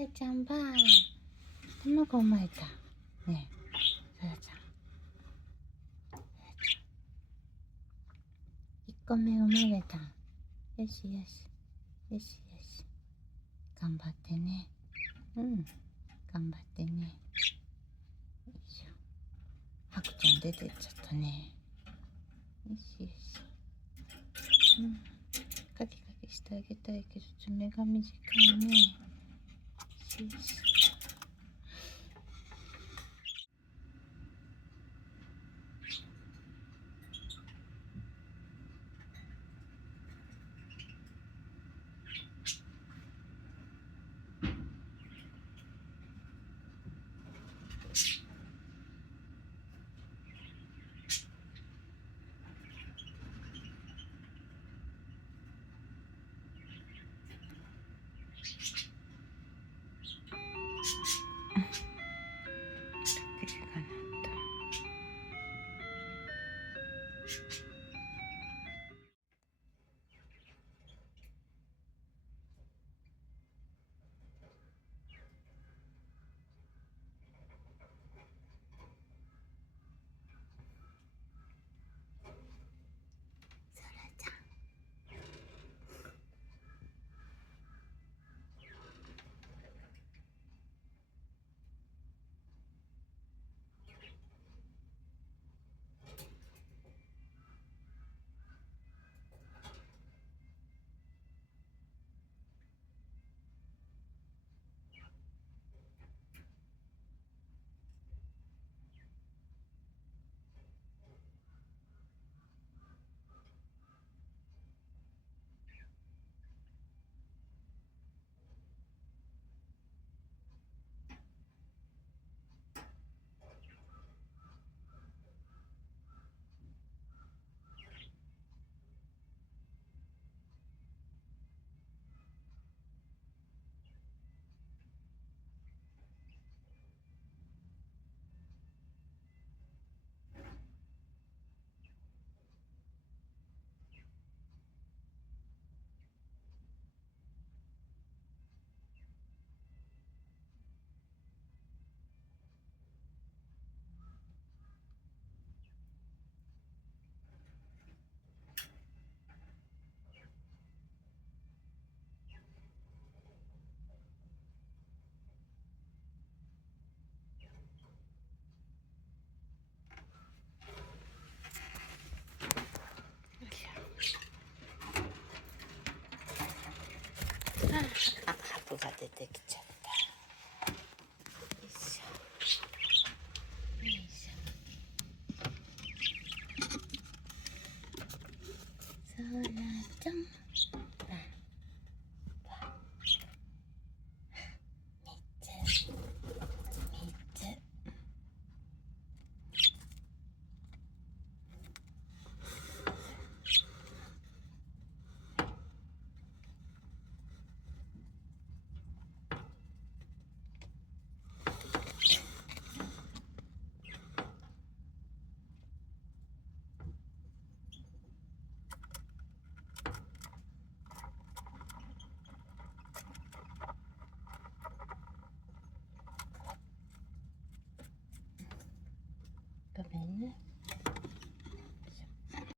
やちゃんバイ。卵をまいた。ねえ、さやちゃん。1個目生まれた。よしよし。よしよし。頑張ってね。うん。頑張ってね。よいしょ。ハクちゃん出てっちゃったね。よしよし。うん。カキカキしてあげたいけど、爪が短いね。よしよし。